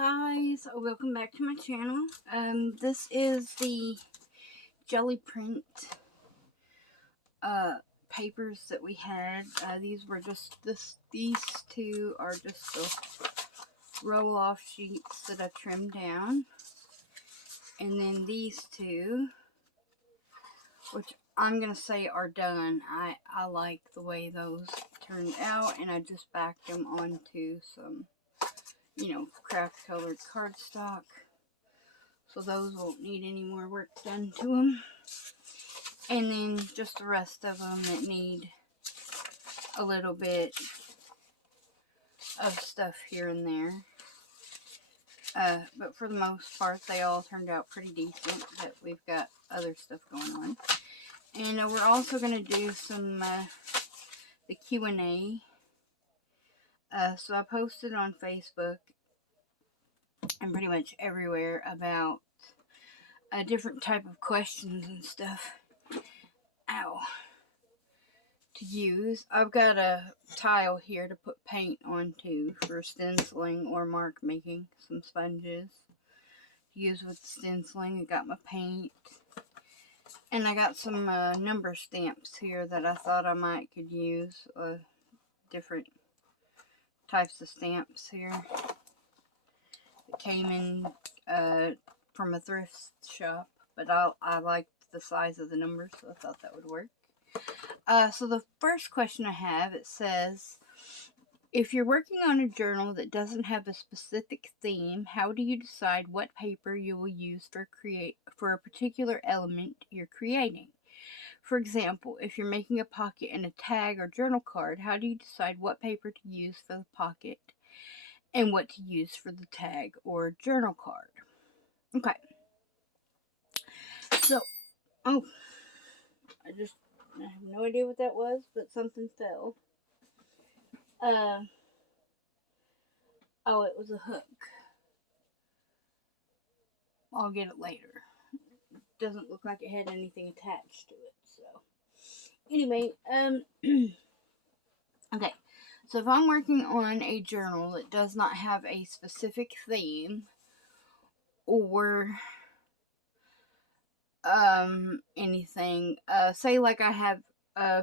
guys, welcome back to my channel. This is the Gelli print papers that we had. These were just these two are just the roll off sheets that I trimmed down, and then these two, which I'm gonna say are done. I like the way those turned out, and I just backed them onto some, craft colored cardstock. So those won't need any more work done to them. And then just the rest of them that need a little bit of stuff here and there. But for the most part, they all turned out pretty decent. But we've got other stuff going on. And we're also going to do some the Q&A. So I posted on Facebook and pretty much everywhere about a different type of questions and stuff. To use. I've got a tile here to put paint onto for stenciling or mark making. Some sponges to use with stenciling. I got my paint. And I got some number stamps here that I thought I might could use. Different types of stamps here. It came in from a thrift shop. But I liked the size of the numbers, so I thought that would work. So the first question I have, it says, if you're working on a journal that doesn't have a specific theme, how do you decide what paper you will use for a particular element you're creating? For example, if you're making a pocket and a tag or journal card, how do you decide what paper to use for the pocket and what to use for the tag or journal card? Okay. So, I have no idea what that was, but something fell. Oh, it was a hook. I'll get it later. It doesn't look like it had anything attached to it, so. Anyway, okay. So if I'm working on a journal that does not have a specific theme, or anything, say like I have,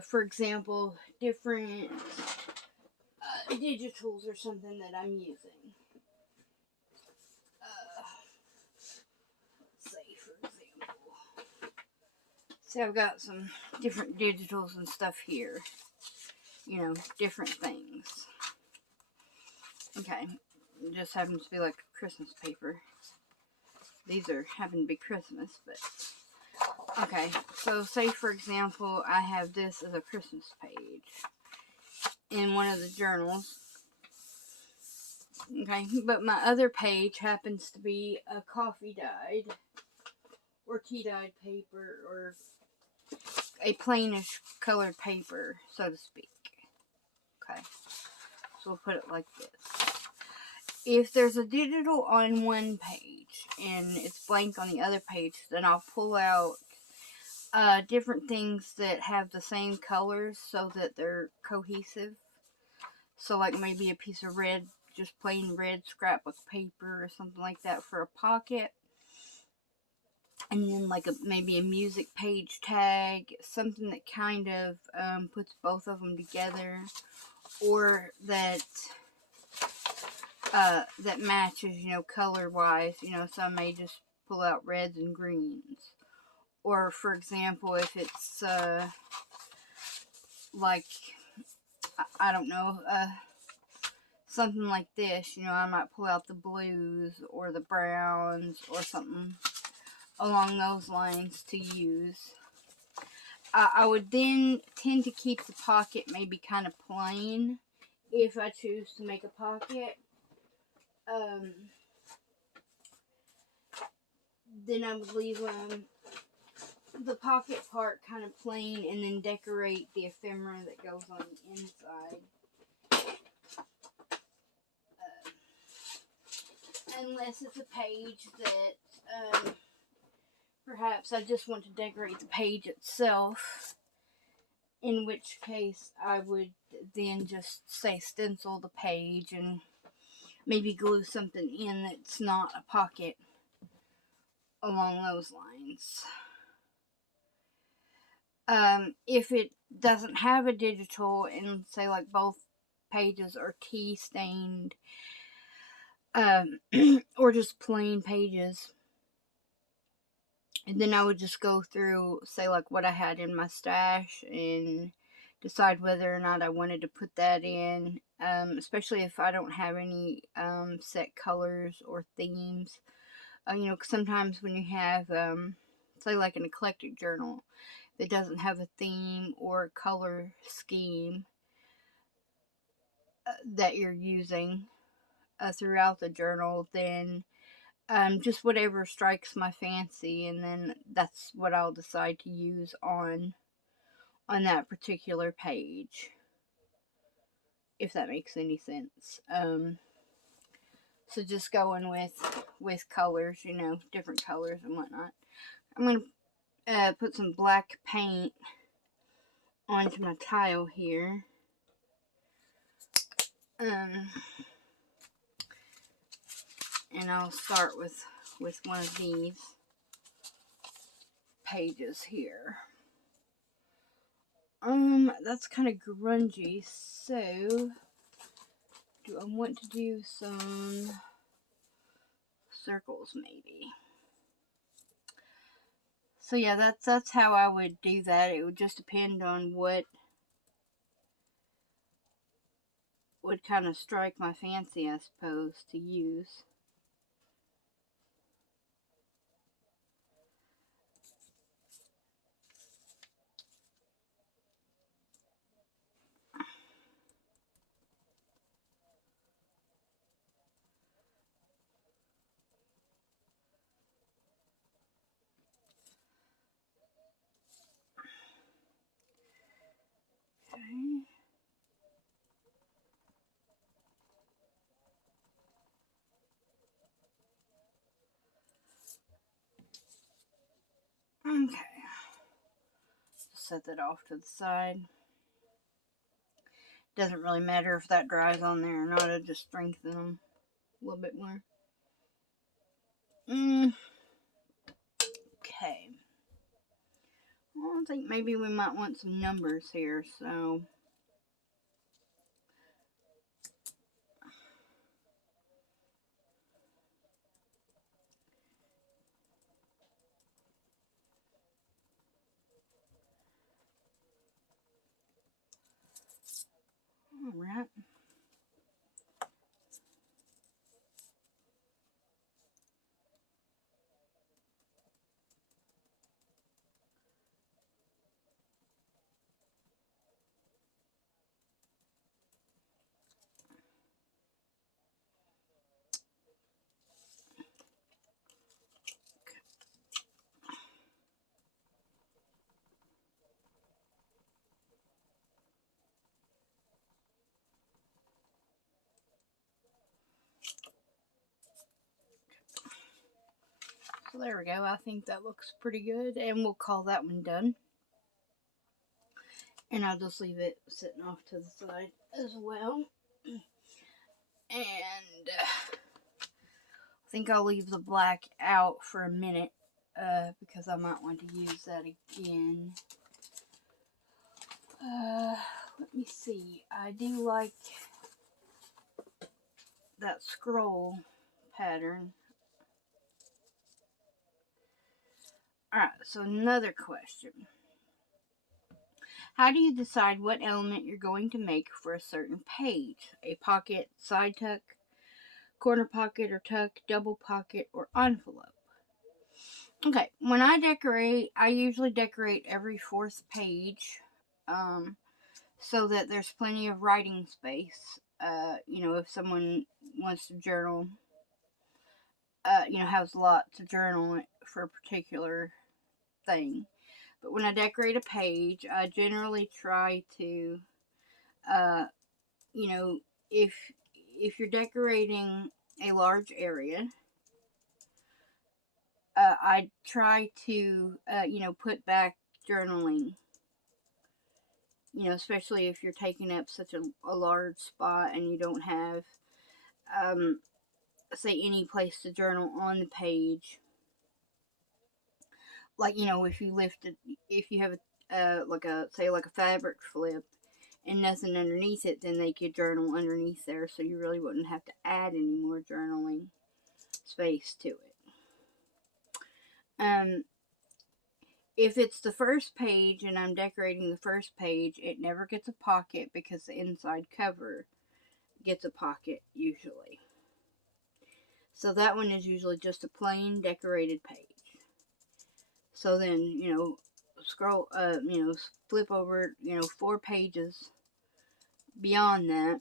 for example, different digitals or something that I'm using. Say for example, I've got some different digitals and stuff here. Different things. Okay, it just happens to be like Christmas paper. These happen to be Christmas, but okay. So say for example, I have this as a Christmas page in one of the journals. Okay, but my other page happens to be a coffee dyed or tea dyed paper, or a plainish colored paper, so to speak. Okay, so we'll put it like this. If there's a digital on one page and it's blank on the other page, then I'll pull out different things that have the same colors so that they're cohesive. So like maybe a piece of red, just plain red scrapbook paper or something like that for a pocket. And then like maybe a music page tag, something that kind of puts both of them together, or that matches, color wise, so I may just pull out reds and greens. Or for example, if it's like, I don't know, something like this, I might pull out the blues or the browns or something along those lines to use. I would then tend to keep the pocket maybe kind of plain if I choose to make a pocket. Then I would leave the pocket part kind of plain and then decorate the ephemera that goes on the inside. Unless it's a page that perhaps I just want to decorate the page itself, in which case I would then just say stencil the page and maybe glue something in that's not a pocket along those lines. If it doesn't have a digital and say like both pages are tea stained, or just plain pages, and then I would just go through, say like what I had in my stash and decide whether or not I wanted to put that in, especially if I don't have any set colors or themes. Cause sometimes when you have, say like an eclectic journal that doesn't have a theme or a color scheme that you're using throughout the journal, then just whatever strikes my fancy, and then that's what I'll decide to use on that particular page, if that makes any sense. So just going with colors, different colors and whatnot. I'm gonna put some black paint onto my tile here. And I'll start with one of these pages here. That's kind of grungy, so do I want to do some circles maybe? So yeah, that's how I would do that. It would just depend on what would kind of strike my fancy, I suppose, to use. Okay. Okay. Set that off to the side. Doesn't really matter if that dries on there or not, it'll just strengthen them a little bit more. Okay. Well, I think maybe we might want some numbers here, so. Alright. So there we go. I think that looks pretty good, and we'll call that one done. And I'll just leave it sitting off to the side as well. And I think I'll leave the black out for a minute because I might want to use that again. Let me see. I do like that scroll pattern. Alright, so another question. How do you decide what element you're going to make for a certain page? A pocket, side tuck, corner pocket or tuck, double pocket, or envelope? Okay, when I decorate, I usually decorate every fourth page so that there's plenty of writing space. If someone wants to journal, has a lot to journal for a particular thing. But when I decorate a page, I generally try to, if you're decorating a large area, I try to, put back journaling. Especially if you're taking up such a large spot and you don't have say any place to journal on the page. Like, if you have like a fabric flip and nothing underneath it, then they could journal underneath there, so you really wouldn't have to add any more journaling space to it. If it's the first page and I'm decorating the first page, it never gets a pocket because the inside cover gets a pocket usually. So that one is usually just a plain decorated page. So then, scroll, flip over, 4 pages beyond that.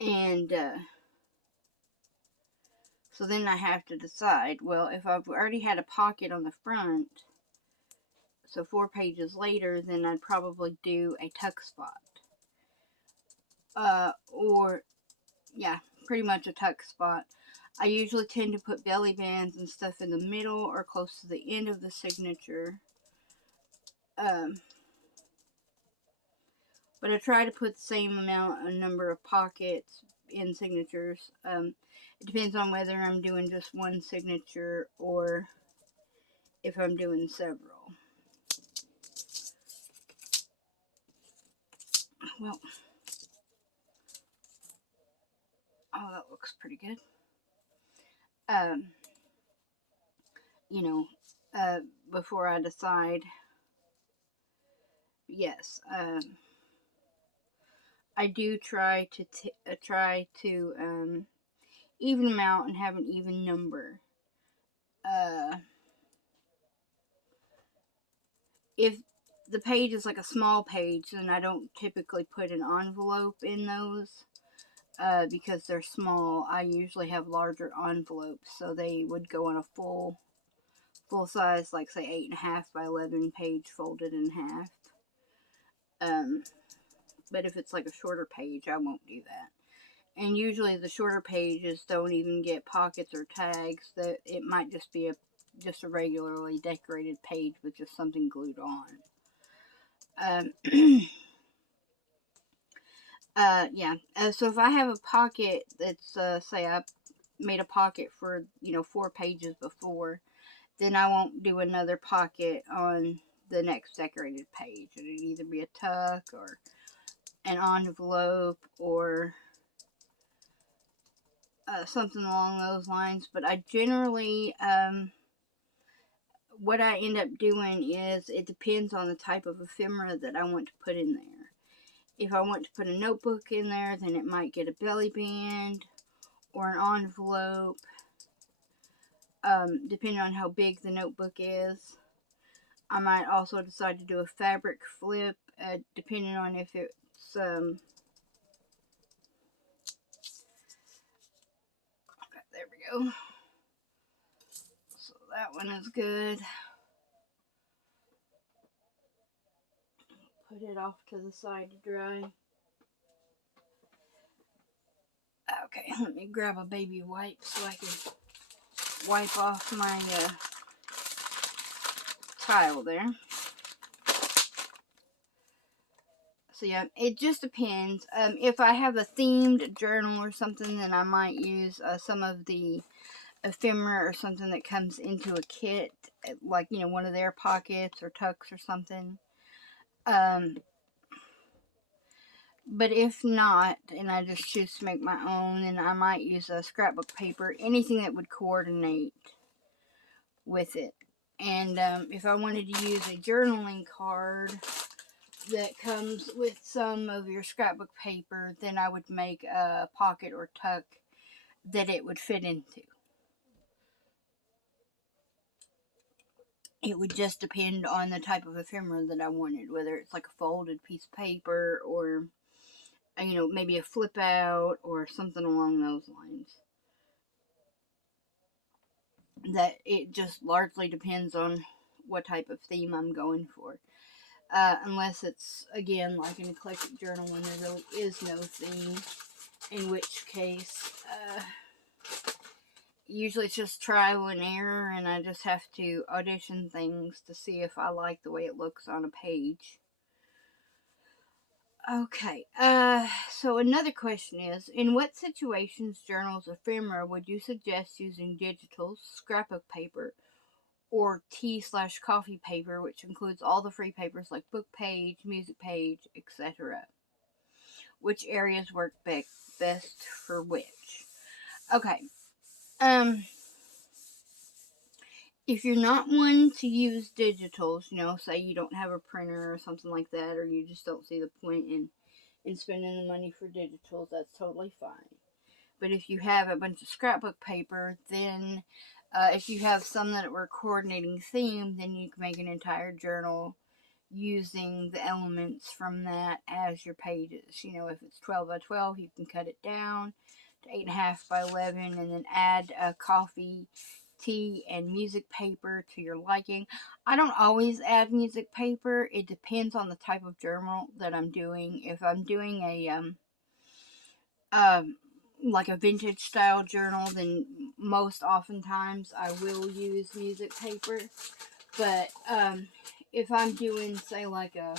And so then I have to decide, well, if I've already had a pocket on the front, so 4 pages later, then I'd probably do a tuck spot. Or, yeah, pretty much a tuck spot. I usually tend to put belly bands and stuff in the middle or close to the end of the signature. But I try to put the same number of pockets in signatures. It depends on whether I'm doing just one signature or if I'm doing several. Well, oh, that looks pretty good. Before I decide, yes, I do try to even them out and have an even number. If the page is like a small page, then I don't typically put an envelope in those because they're small. I usually have larger envelopes, so they would go on a full size, like say 8.5 by 11 page folded in half. But if it's like a shorter page, I won't do that. And usually the shorter pages don't even get pockets or tags. That it might just be just a regularly decorated page with just something glued on. Yeah. So if I have a pocket that's say I made a pocket for 4 pages before, then I won't do another pocket on the next decorated page. It'd either be a tuck or an envelope or something along those lines. But I generally, what I end up doing is it depends on the type of ephemera that I want to put in there. If I want to put a notebook in there, then it might get a belly band or an envelope, depending on how big the notebook is. I might also decide to do a fabric flip, depending on if it's, okay, there we go. So that one is good. Put it off to the side to dry. Okay, let me grab a baby wipe so I can wipe off my tile there. So yeah, it just depends. If I have a themed journal or something, then I might use some of the ephemera or something that comes into a kit, like one of their pockets or tucks or something. But if not, and I just choose to make my own, then I might use a scrapbook paper, anything that would coordinate with it. And if I wanted to use a journaling card that comes with some of your scrapbook paper, then I would make a pocket or tuck that it would fit into. It would just depend on the type of ephemera that I wanted, whether it's like a folded piece of paper or maybe a flip out or something along those lines. That it just largely depends on what type of theme I'm going for. Unless it's, again, like an eclectic journal when there really is no theme, in which case, usually it's just trial and error, and I just have to audition things to see if I like the way it looks on a page. Okay. So another question is, in what situations, journals, ephemera would you suggest using digital scrapbook paper or tea/coffee paper, which includes all the free papers like book page, music page, etc.? Which areas work best for which? Okay. Um, if you're not one to use digitals, say you don't have a printer or something like that, or you just don't see the point in spending the money for digitals, that's totally fine. But if you have a bunch of scrapbook paper, then if you have some that were coordinating theme, then you can make an entire journal using the elements from that as your pages. If it's 12 by 12, you can cut it down to 8.5 by 11 and then add coffee, tea, and music paper to your liking. I don't always add music paper. It depends on the type of journal that I'm doing. If I'm doing um, like a vintage style journal, then most oftentimes I will use music paper. But if I'm doing, say, like a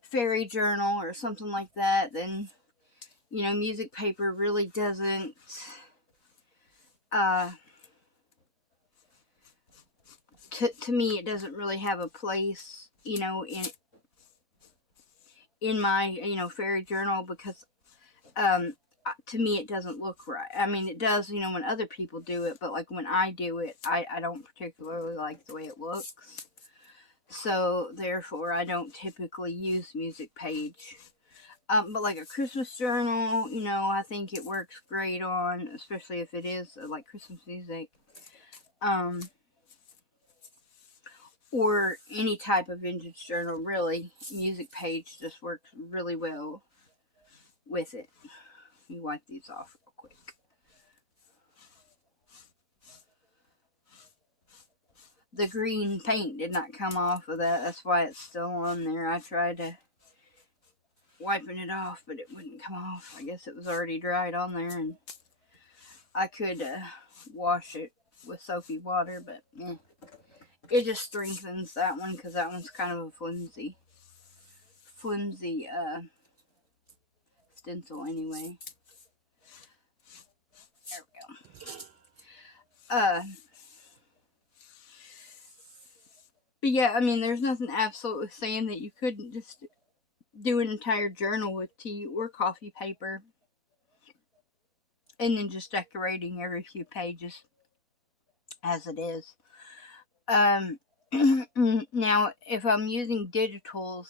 fairy journal or something like that, then music paper really doesn't. Uh, to me, it doesn't really have a place, in my fairy journal because to me it doesn't look right. I mean, it does, when other people do it, but like when I do it, I don't particularly like the way it looks. So therefore, I don't typically use music page. But like a Christmas journal, I think it works great on, especially if it is like Christmas music. Um, or any type of vintage journal, really. Music page just works really well with it. Let me wipe these off real quick. The green paint did not come off of that. That's why it's still on there. I tried to wiping it off, but it wouldn't come off. I guess it was already dried on there, and I could wash it with soapy water, but it just strengthens that one because that one's kind of a flimsy stencil anyway. There we go. But yeah, I mean, there's nothing absolutely saying that you couldn't just do an entire journal with tea or coffee paper and then just decorating every few pages as it is. Um, now, if I'm using digitals,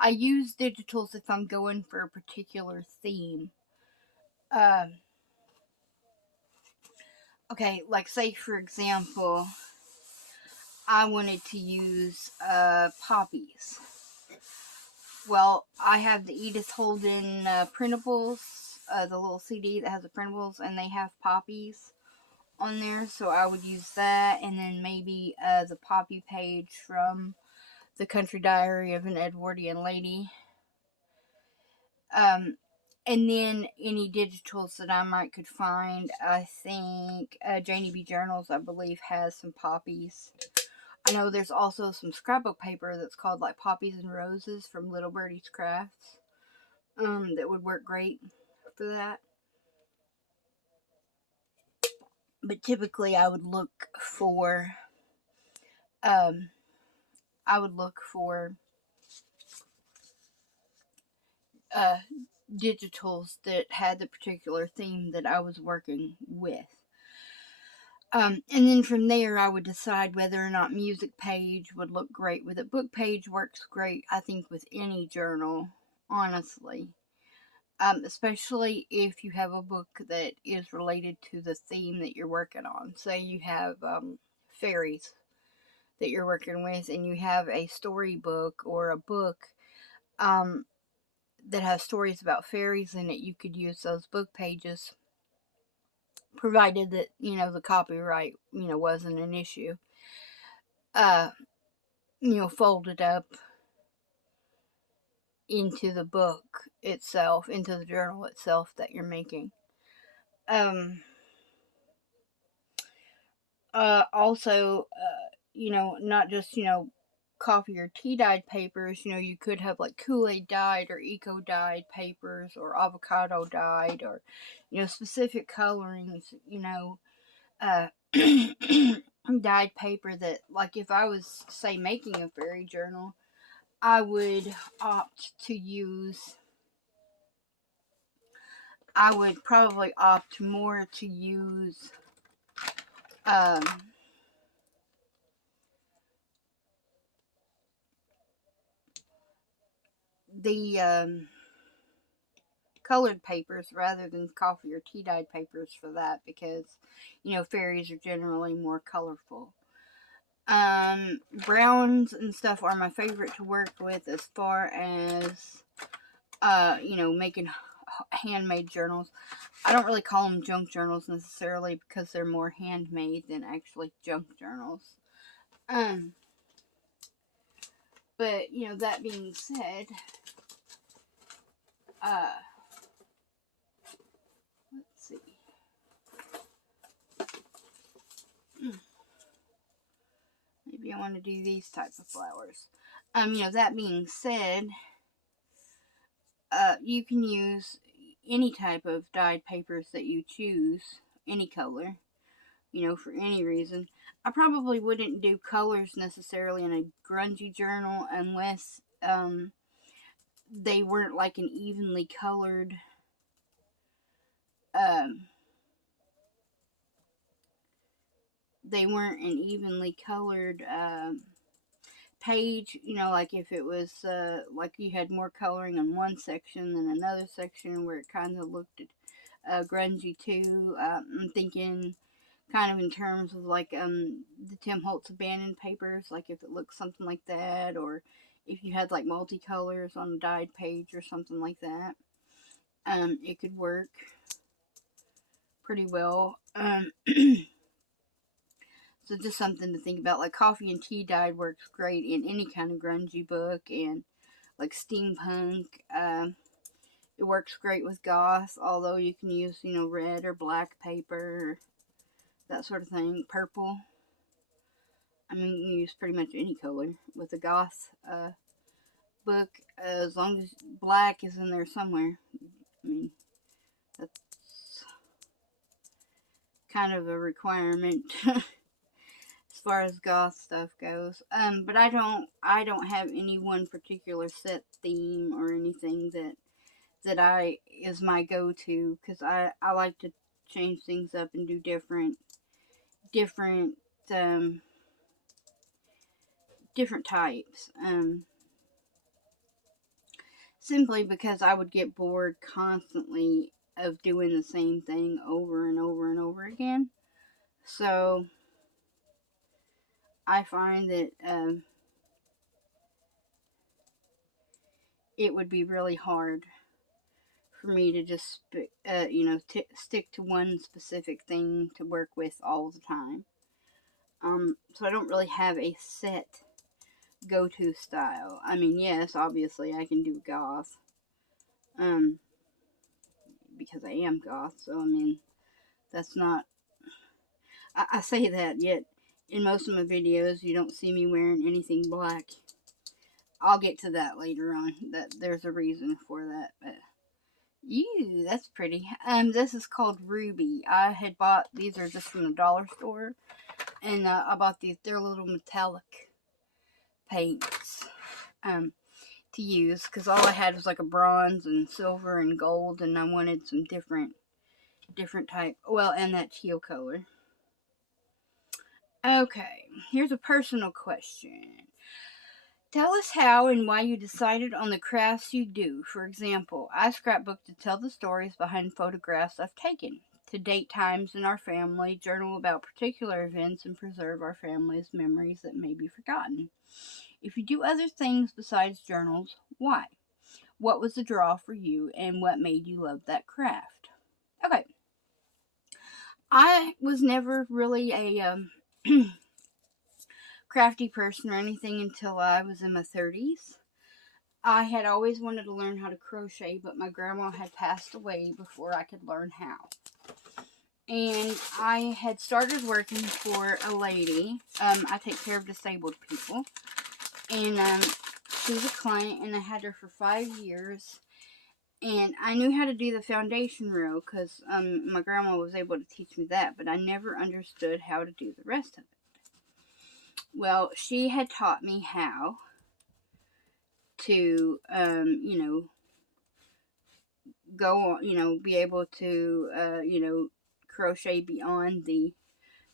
I use digitals if I'm going for a particular theme. Um, okay, like say for example, I wanted to use poppies. Well, I have the Edith Holden printables, the little CD that has the printables, and they have poppies on there, so I would use that, and then maybe the poppy page from The Country Diary of an Edwardian Lady. And then any digitals that I might could find. I think Janie B. Journals, I believe, has some poppies. I know there's also some scrapbook paper that's called like Poppies and Roses from Little Birdie's Crafts. That would work great for that. But typically, I would look for um, I would look for uh, digitals that had the particular theme that I was working with. And then from there, I would decide whether or not music page would look great with it. Book page works great, I think, with any journal, honestly. Especially if you have a book that is related to the theme that you're working on. Say you have fairies that you're working with, and you have a storybook or a book um, that has stories about fairies in it. You could use those book pages, provided that the copyright wasn't an issue. Uh, folded up into the book itself, into the journal itself that you're making. Um, Also, not just, coffee or tea dyed papers, you know, you could have like Kool-Aid dyed or eco dyed papers or avocado dyed or, you know, specific colorings, you know, dyed paper that, like, if I was, say, making a fairy journal, I would probably opt more to use um, the colored papers rather than coffee or tea dyed papers for that, because, you know, fairies are generally more colorful. Browns and stuff are my favorite to work with as far as, you know, making handmade journals. I don't really call them junk journals necessarily because they're more handmade than actually junk journals. Um, but, you know, that being said, uh, let's see. Maybe I want to do these types of flowers. You know, that being said, you can use any type of dyed papers that you choose, any color, you know, for any reason. I probably wouldn't do colors necessarily in a grungy journal unless they weren't like an evenly colored um, page, you know, like if it was like you had more coloring in one section than another section where it kind of looked grungy too. I'm thinking kind of in terms of like the Tim Holtz abandoned papers, like if it looks something like that, or if you had like multicolors on a dyed page or something like that, it could work pretty well. So just something to think about. Like coffee and tea dyed works great in any kind of grungy book, and like steampunk. It works great with goth, although you can use, you know, red or black paper, that sort of thing. Purple. I mean, you can use pretty much any color with a goth book, as long as black is in there somewhere. I mean, that's kind of a requirement as far as goth stuff goes. But I don't have any one particular set theme or anything that I is my go-to, because I like to change things up and do different um, different types. Simply because I would get bored constantly of doing the same thing over and over and over again. So I find that it would be really hard for me to just, you know, stick to one specific thing to work with all the time. So I don't really have a set go-to style. I mean, yes, obviously I can do goth, um, because I am goth. So I mean, that's not. I say that, yet in most of my videos you don't see me wearing anything black. I'll get to that later on. That there's a reason for that. But ew, that's pretty. This is called Ruby. I had bought these are just from the dollar store, and I bought these. They're little metallic paints. To use, because all I had was like a bronze and silver and gold, and I wanted some different type. Well, and that teal color. Okay, here's a personal question. Tell us how and why you decided on the crafts you do. For example, I scrapbook to tell the stories behind photographs I've taken, to date times in our family, journal about particular events, and preserve our family's memories that may be forgotten. If you do other things besides journals, why? What was the draw for you, and what made you love that craft? Okay, I was never really a crafty person or anything until I was in my 30s. I had always wanted to learn how to crochet, but my grandma had passed away before I could learn how. And I had started working for a lady. I take care of disabled people. And she was a client, and I had her for 5 years. And I knew how to do the foundation row because my grandma was able to teach me that, but I never understood how to do the rest of it. Well, she had taught me how to, go on, be able to, crochet beyond the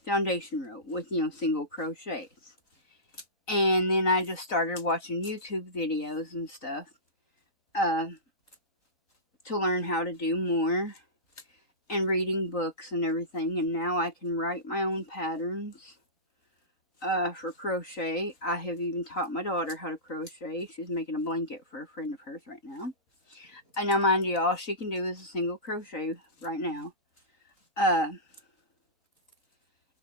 foundation row with, single crochets. And then I just started watching YouTube videos and stuff to learn how to do more, and reading books and everything. And now I can write my own patterns for crochet. I have even taught my daughter how to crochet. She's making a blanket for a friend of hers right now. And now, mind you, all she can do is a single crochet right now.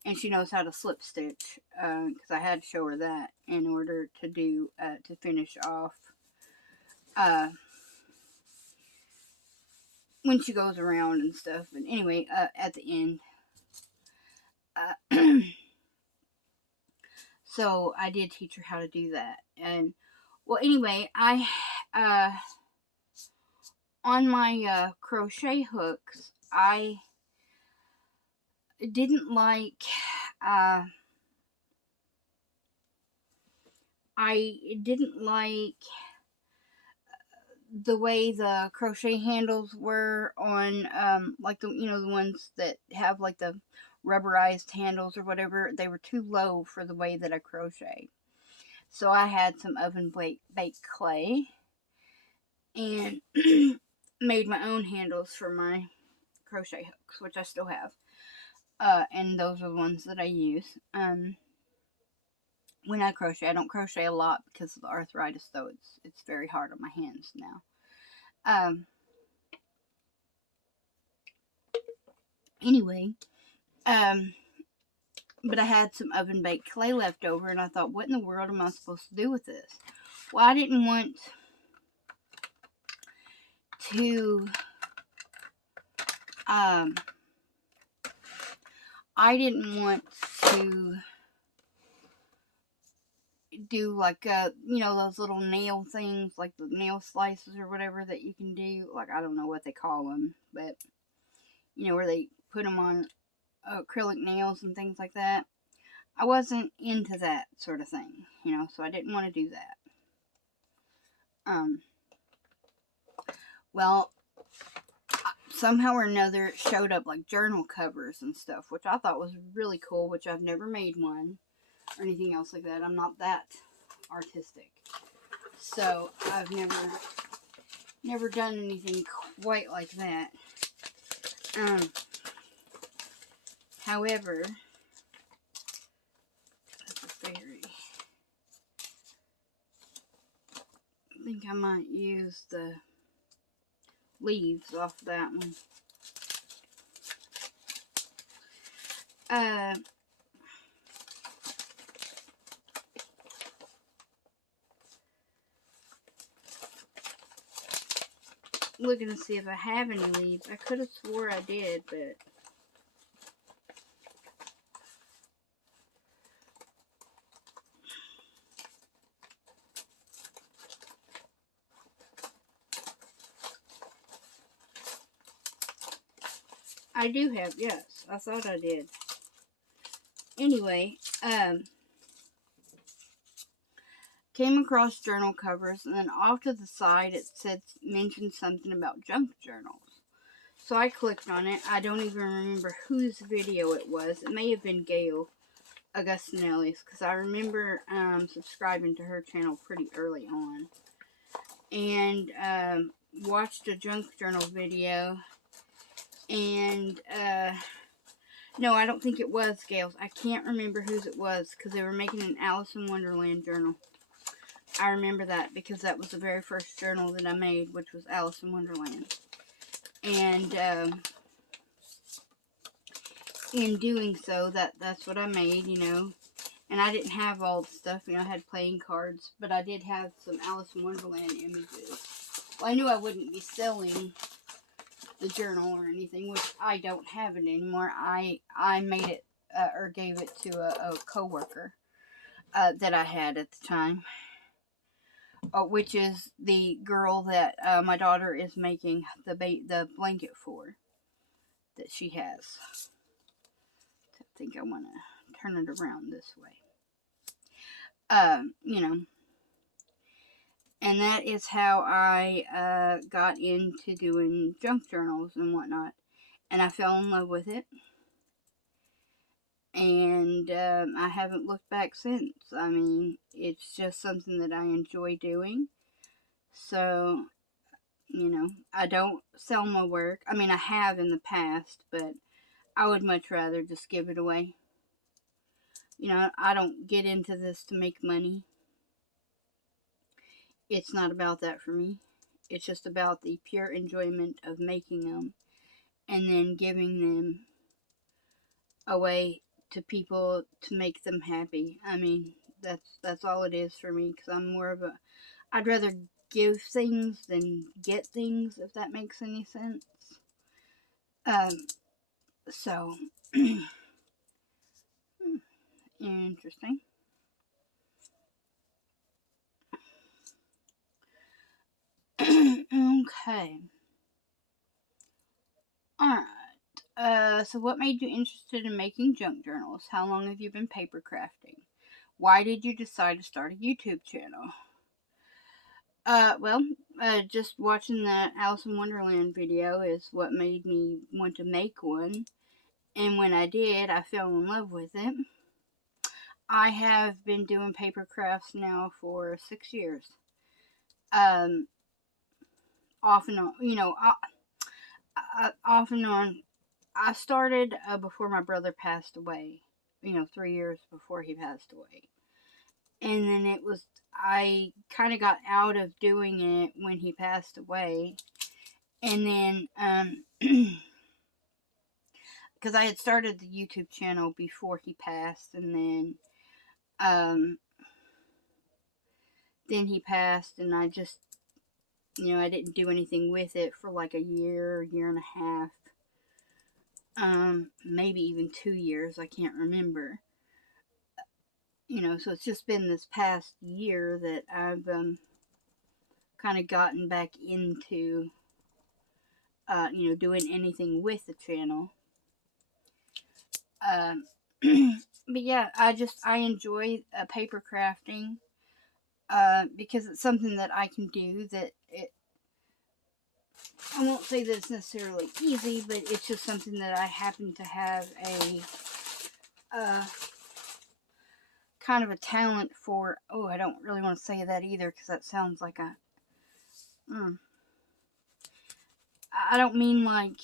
And she knows how to slip stitch, because I had to show her that in order to do, to finish off, when she goes around and stuff. But anyway, at the end, so I did teach her how to do that. And, well, anyway, I, on my, crochet hooks, I didn't like, the way the crochet handles were on, like the ones that have like the rubberized handles or whatever. They were too low for the way that I crochet. So I had some oven baked clay and made my own handles for my crochet hooks, which I still have. And those are the ones that I use. When I crochet, I don't crochet a lot because of the arthritis, though it's very hard on my hands now. Anyway, but I had some oven baked clay left over, and I thought, what in the world am I supposed to do with this? Well, I didn't want to, do like, those little nail things, like the nail slices or whatever that you can do. Like, I don't know what they call them, but, where they put them on acrylic nails and things like that. I wasn't into that sort of thing, so I didn't want to do that. Well, somehow or another it showed up like journal covers and stuff, which I thought was really cool, which I've never made one or anything else like that. I'm not that artistic. So I've never done anything quite like that. However, that's a fairy. I think I might use the leaves off that one. Looking to see if I have any leaves. I could have swore I did, but I do have, yes. I thought I did. Anyway, came across journal covers, and then off to the side it mentioned something about junk journals. So I clicked on it. I don't even remember whose video it was. It may have been Gail Augustinelli's, because I remember subscribing to her channel pretty early on. And watched a junk journal video. And no, I don't think it was Gail's. I can't remember whose it was, because they were making an Alice in Wonderland journal. I remember that because that was the very first journal that I made, which was Alice in Wonderland. And in doing so, that's what I made, And I didn't have all the stuff, I had playing cards, but I did have some Alice in Wonderland images. Well, I knew I wouldn't be selling the journal or anything, which I don't have it anymore. I made it, or gave it to a co-worker that I had at the time. which is the girl that my daughter is making the blanket for that she has. I think I want to turn it around this way. You know, and that is how I got into doing junk journals and whatnot. And I fell in love with it. And I haven't looked back since. I mean, it's just something that I enjoy doing. So, you know, I don't sell my work. I mean, I have in the past, but I would much rather just give it away. You know, I don't get into this to make money. It's not about that for me. It's just about the pure enjoyment of making them and then giving them away to people to make them happy. I mean, that's all it is for me, because I'm more of a, I'd rather give things than get things, if that makes any sense. So interesting. Okay. Alright. So what made you interested in making junk journals? How long have you been paper crafting? Why did you decide to start a YouTube channel? Well, just watching the Alice in Wonderland video is what made me want to make one. And when I did, I fell in love with it. I have been doing paper crafts now for 6 years. Off and on, you know, off and on. I started before my brother passed away, 3 years before he passed away. And then I kind of got out of doing it when he passed away. And then, because I had started the YouTube channel before he passed, and then he passed, and I just, I didn't do anything with it for like a year and a half. Maybe even 2 years, I can't remember. So it's just been this past year that I've kind of gotten back into, doing anything with the channel. But yeah, I enjoy paper crafting because it's something that I can do I won't say that it's necessarily easy, but it's just something that I happen to have a kind of a talent for. Oh, I don't really want to say that either, because that sounds like I don't mean like,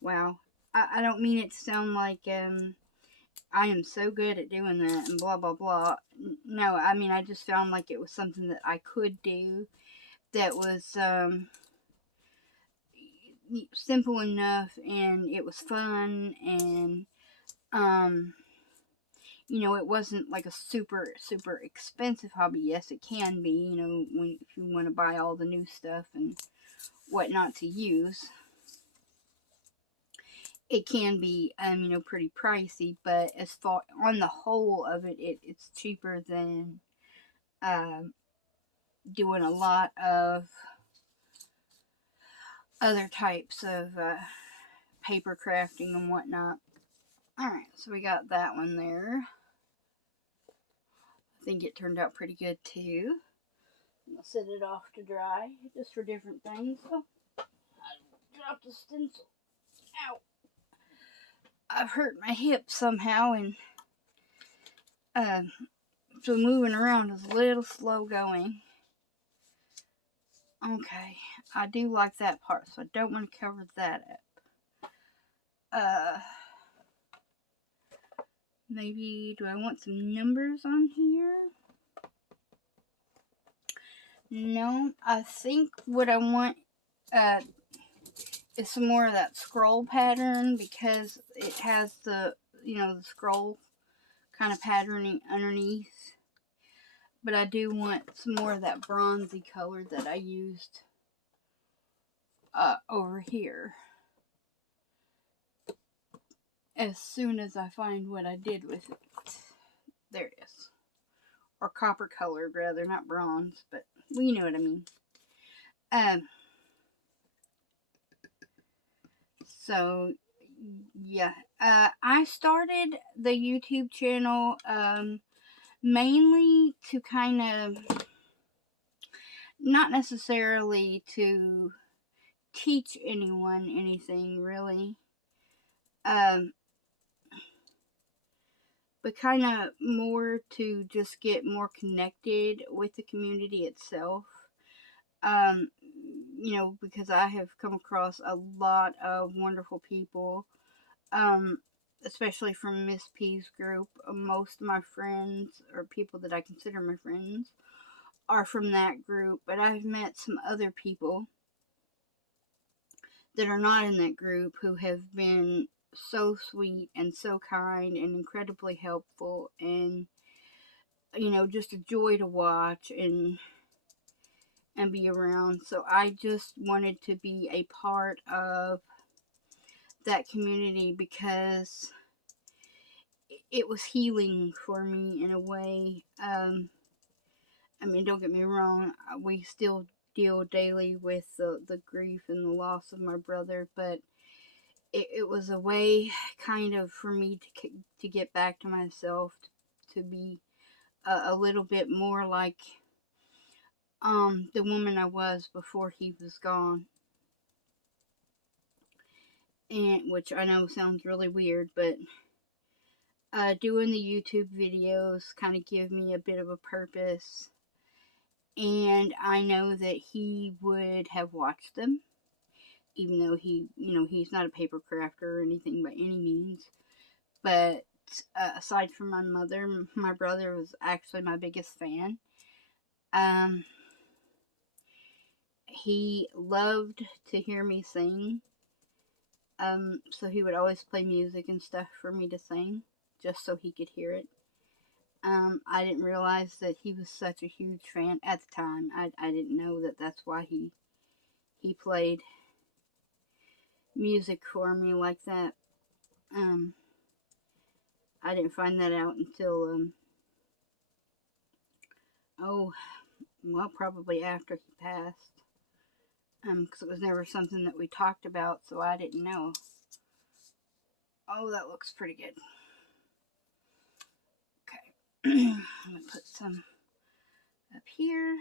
wow. I don't mean it to sound like I am so good at doing that and blah blah blah. No, I mean, I just found like it was something that I could do that was simple enough, and it was fun, and it wasn't like a super super expensive hobby. Yes, it can be, if you want to buy all the new stuff and whatnot to use. It can be, pretty pricey, but as far on the whole of it's cheaper than doing a lot of other types of paper crafting and whatnot. Alright, so we got that one there. I think it turned out pretty good too. I'll set it off to dry just for different things. Oh, I dropped the stencil. Ow. I've hurt my hip somehow, and so moving around is a little slow going. Okay, I do like that part, so I don't want to cover that up. Maybe, do I want some numbers on here? No, I think what I want is some more of that scroll pattern, because it has the scroll kind of patterning underneath. But I do want some more of that bronzy color that I used over here, as soon as I find what I did with it. There it is. or copper colored rather, not bronze, but well, you know what I mean. Um, so yeah, I started the YouTube channel mainly to kind of, not necessarily to teach anyone anything really, um, but kind of more to just get more connected with the community itself. Um, because I have come across a lot of wonderful people, um, especially from Miss P's group. Most of my friends, or people that I consider my friends, are from that group, but I've met some other people that are not in that group who have been so sweet and so kind and incredibly helpful, and just a joy to watch and be around. So I just wanted to be a part of that community because it was healing for me in a way. I mean, don't get me wrong, we still deal daily with the grief and the loss of my brother, but it was a way kind of for me to get back to myself, to be a little bit more like the woman I was before he was gone. And which I know sounds really weird, but doing the YouTube videos kind of give me a bit of a purpose, and I know that he would have watched them, even though he's not a paper crafter or anything by any means. But aside from my mother, my brother was actually my biggest fan. Um, he loved to hear me sing. So he would always play music and stuff for me to sing, just so he could hear it. I didn't realize that he was such a huge fan at the time. I didn't know that that's why he played music for me like that. Um, I didn't find that out until oh, well, probably after he passed. Because it was never something that we talked about, so I didn't know. Oh, that looks pretty good. Okay, I'm gonna put some up here.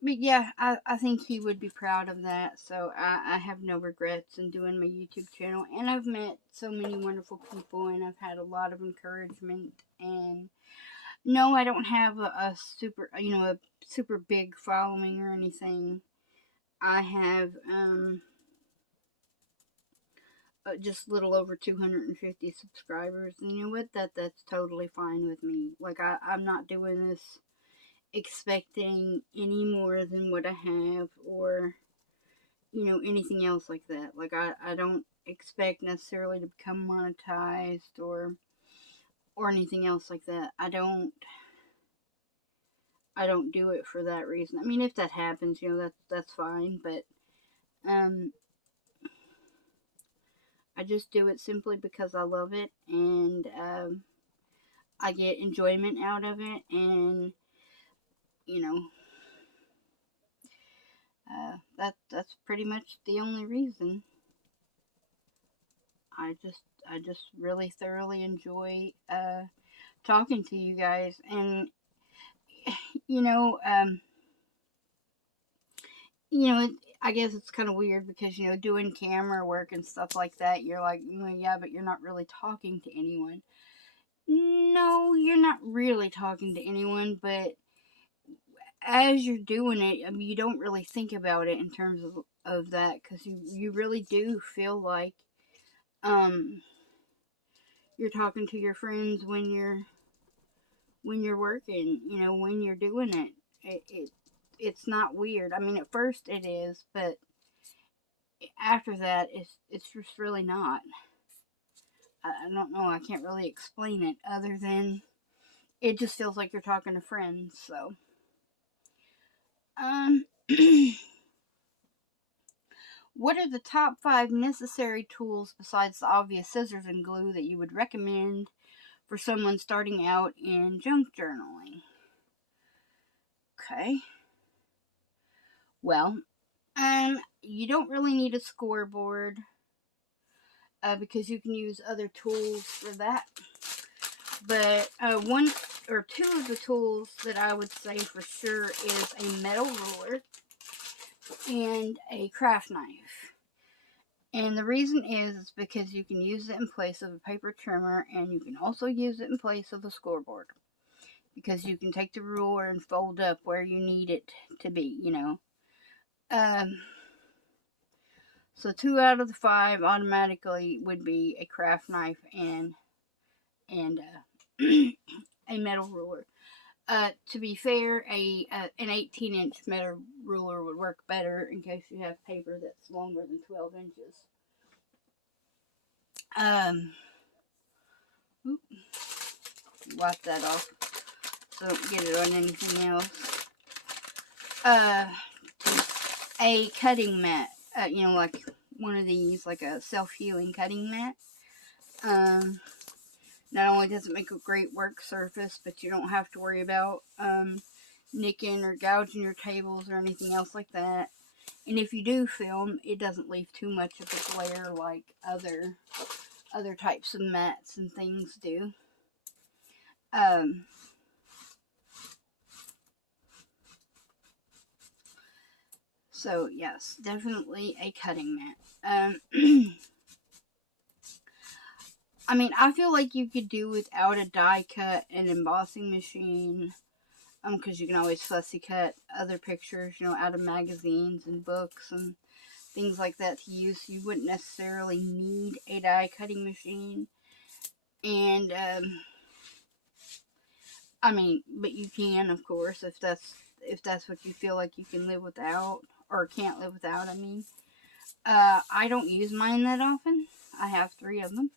But yeah, I think he would be proud of that. So I have no regrets in doing my YouTube channel. And I've met so many wonderful people, and I've had a lot of encouragement. And no, I don't have a super big following or anything. I have just a little over 250 subscribers. And you know what? That's totally fine with me. Like I'm not doing this expecting any more than what I have, or anything else like that. Like I don't expect necessarily to become monetized or anything else like that. I don't do it for that reason. I mean, if that happens, that's fine, but um I just do it simply because I love it, and I get enjoyment out of it, and you know that's pretty much the only reason. I just really thoroughly enjoy talking to you guys, and you know um I guess it's kind of weird because doing camera work and stuff like that, you're like, yeah, but you're not really talking to anyone. No, you're not really talking to anyone, but as you're doing it, I mean, you don't really think about it in terms of that, because you really do feel like um you're talking to your friends when you're working, when you're doing it. It's not weird. I mean, at first it is, but after that, it's just really not. I don't know. I can't really explain it other than it just feels like you're talking to friends. So, um, what are the top 5 necessary tools besides the obvious scissors and glue that you would recommend for someone starting out in junk journaling. Okay. Well, you don't really need a scoreboard because you can use other tools for that. But one or two of the tools that I would say for sure is a metal ruler and a craft knife. And the reason is because you can use it in place of a paper trimmer, and you can also use it in place of a scoreboard. Because you can take the ruler and fold up where you need it to be, you know. So 2 out of the 5 automatically would be a craft knife and a metal ruler. To be fair, an 18-inch metal ruler would work better in case you have paper that's longer than 12 inches. Wipe that off so don't get it on anything else. A cutting mat, you know, like one of these, like a self-healing cutting mat. Not only does it make a great work surface, but you don't have to worry about nicking or gouging your tables or anything else like that. And if you do film, it doesn't leave too much of a glare like other types of mats and things do. So yes, definitely a cutting mat. I mean, I feel like you could do without a die cut and embossing machine, because you can always fussy cut other pictures, you know, out of magazines and books and things like that to use. You wouldn't necessarily need a die cutting machine. And, I mean, but you can, of course, if that's what you feel like you can live without, or can't live without, I mean. I don't use mine that often. I have 3 of them.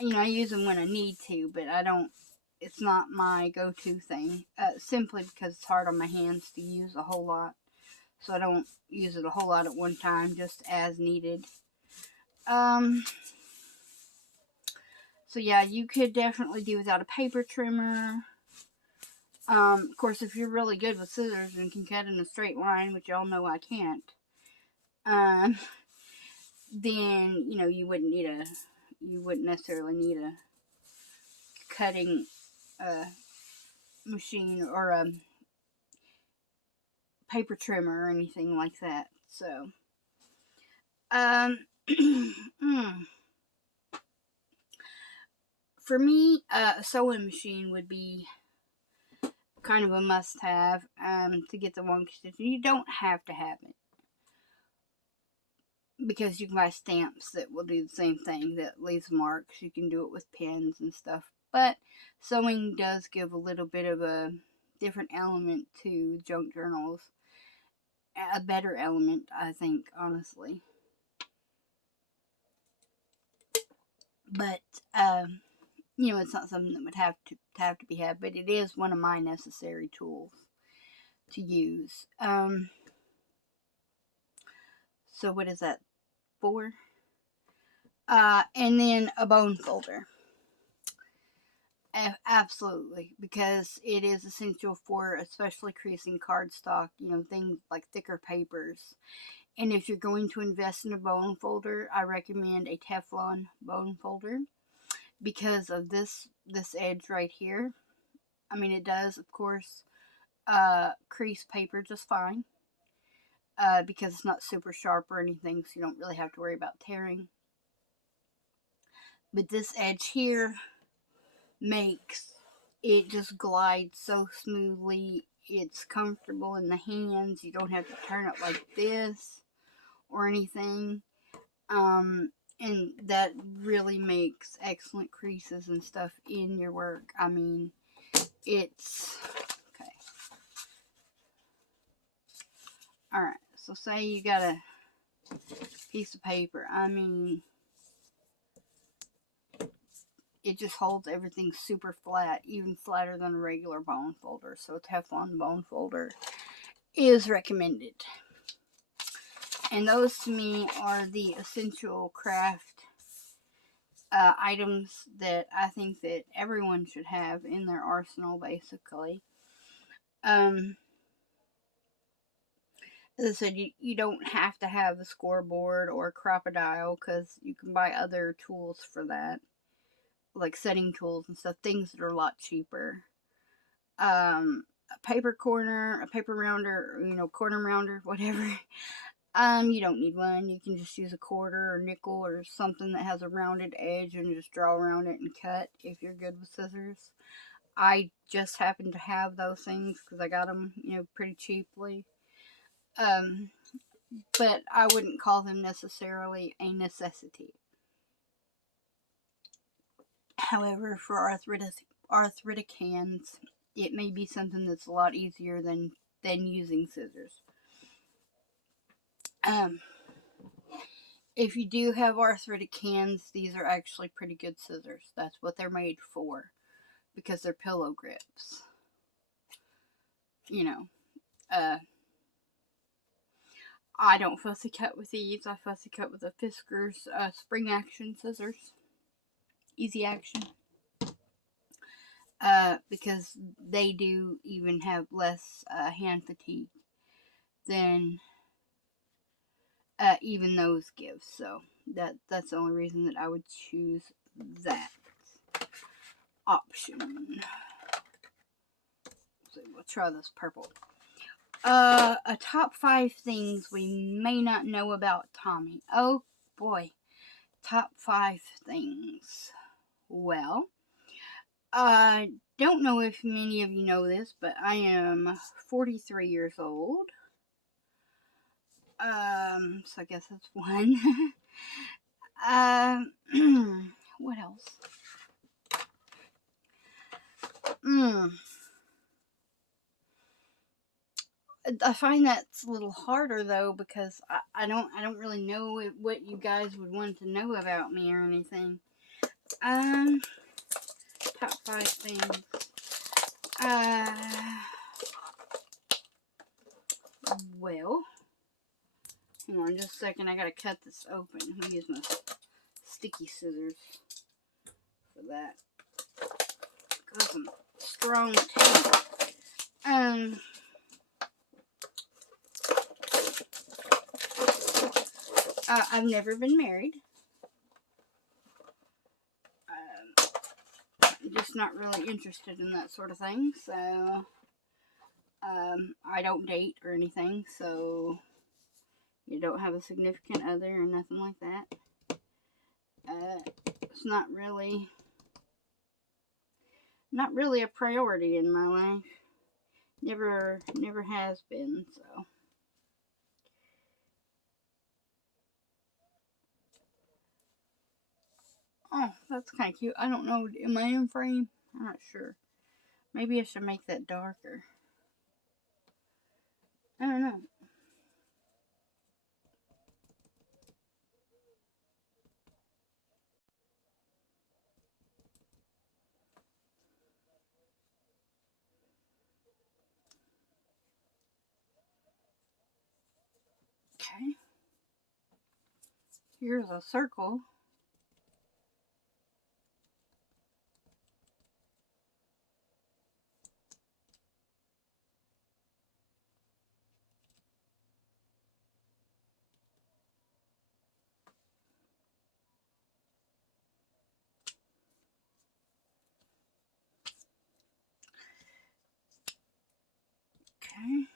You know, I use them when I need to, but I don't, it's not my go-to thing, simply because it's hard on my hands to use a whole lot. So I don't use it a whole lot at one time, just as needed. So yeah, you could definitely do without a paper trimmer. Of course, if you're really good with scissors and can cut in a straight line, which y'all know I can't, then, you know, you wouldn't necessarily need a cutting machine or a paper trimmer or anything like that. So, for me, a sewing machine would be kind of a must-have to get the one stitch. You don't have to have it, because you can buy stamps that will do the same thing, that leaves marks. You can do it with pens and stuff. But sewing does give a little bit of a different element to junk journals. A better element, I think, honestly. But, you know, it's not something that would have to be had, but it is one of my necessary tools to use. So what is that? 4? And then a bone folder. Absolutely, because it is essential for especially creasing cardstock, you know, things like thicker papers. And if you're going to invest in a bone folder, I recommend a Teflon bone folder because of this edge right here. I mean, it does, of course, crease paper just fine because it's not super sharp or anything, so you don't really have to worry about tearing. But this edge here makes it just glides so smoothly. It's comfortable in the hands. You don't have to turn it like this or anything. And that really makes excellent creases and stuff in your work. I mean, it's okay. Alright, so say you got a piece of paper. I mean, it just holds everything super flat, even flatter than a regular bone folder. So a Teflon bone folder is recommended. And those to me are the essential craft items that I think that everyone should have in their arsenal, basically. Um, as I said, you don't have to have the scoreboard or crocodile because you can buy other tools for that, like setting tools and stuff, things that are a lot cheaper. A paper corner, a paper rounder, corner rounder, whatever. You don't need one. You can just use a quarter or nickel or something that has a rounded edge and just draw around it and cut if you're good with scissors. I just happen to have those things because I got them, pretty cheaply. Um, but I wouldn't call them necessarily a necessity. However, for arthritic hands, it may be something that's a lot easier than using scissors. Um, if you do have arthritic hands, these are actually pretty good scissors. That's what they're made for, because they're pillow grips. You know, uh, I don't fussy cut with these. I fussy cut with the Fiskars spring action scissors. Easy action. Because they do even have less hand fatigue than even those give. So that's the only reason that I would choose that option. So we'll try this purple. A top 5 things we may not know about Tommy. Oh boy, top 5 things. Well, I don't know if many of you know this, but I am 43 years old. So I guess that's one. What else? I find that's a little harder though because I don't really know what you guys would want to know about me or anything. Top 5 things. Well, hang on just a second. I gotta cut this open. I'm gonna use my sticky scissors for that. Got some strong tape. I've never been married. I'm just not really interested in that sort of thing. So, I don't date or anything. So, you don't have a significant other or nothing like that. It's not really a priority in my life. Never has been. So. Oh, that's kind of cute. I don't know. Am I in frame? I'm not sure. Maybe I should make that darker. I don't know. Okay. Here's a circle. Okay.